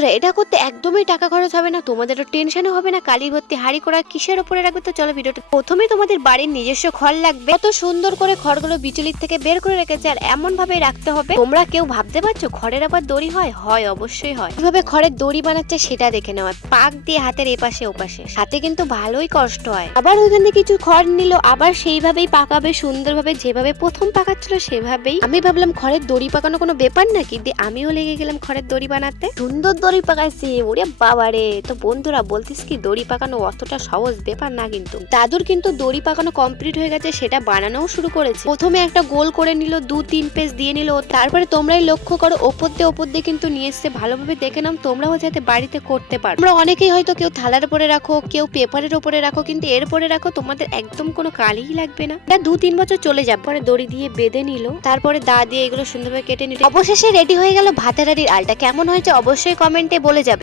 বন্ধুরা, এটা করতে একদমই টাকা খরচ হবে না, তোমাদেরও টেনশনও হবে না, কালি ভর্তি হাড়ি করা কিসের উপরে রাখবে তো চলো ভিডিওটা প্রথমে তোমাদের বাড়ির নিজস্ব খড় লাগবে। কত সুন্দর করে খড়গুলো বিচুলির থেকে বের করে রেখেছে, আর এমন ভাবে রাখতে হবে। তোমরা কেউ ভাবতে পারছ খড়ের আবার দড়ি হয়? হয়, অবশ্যই হয়। কীভাবে খড়ের দড়ি বানাচ্ছে সেটা দেখে নেওয়া পাক দিয়ে হাতের এপাশে ওপাশে। হাতে কিন্তু ভালোই কষ্ট হয়। আবার ওইখান কিছু খড় নিল, আবার সেইভাবেই পাকাবে, সুন্দরভাবে যেভাবে প্রথম পাকাচ্ছিল সেভাবেই। আমি ভাবলাম খড়ের দড়ি পাকানো কোনো ব্যাপার নাকি? দিয়ে আমিও লেগে গেলাম খড়ের দড়ি বানাতে। সুন্দর দড়ি পাকাইছি, ওরে বাবারে, তো বন্ধুরা বলতিস কি, দড়ি পাকানো অতটা সহজ ব্যাপার না কিন্তু। দাদুর কিন্তু দড়ি পাকানো কমপ্লিট হয়ে গেছে, সেটা বানানোও শুরু করেছে। প্রথমে একটা গোল করে নিল, দু তিন পেজ দিয়ে নিল, তারপরে তোমরাই লক্ষ্য করো, ওপর দিয়ে ওপর দিয়ে কিন্তু নিয়ে এসছে, ভালোভাবে দেখে নাও, তোমরাও যাতে বাড়িতে করতে পারো। তোমরা অনেকেই হয়তো কেউ থালার উপরে রাখো, কেউ পেপারের উপরে রাখো, কিন্তু এর পরে রাখো, তোমাদের একদম কোনো কালিই লাগবে না। এটা দু তিন বছর চলে যাবে পরে দড়ি দিয়ে বেঁধে নিল, তারপরে দা দিয়ে এগুলো সুন্দরভাবে কেটে নিল। অবশেষে রেডি হয়ে গেল ভাতের হাড়ির আলটা, কেমন হয়েছে অবশ্যই কমেন্টে বলে যাবে।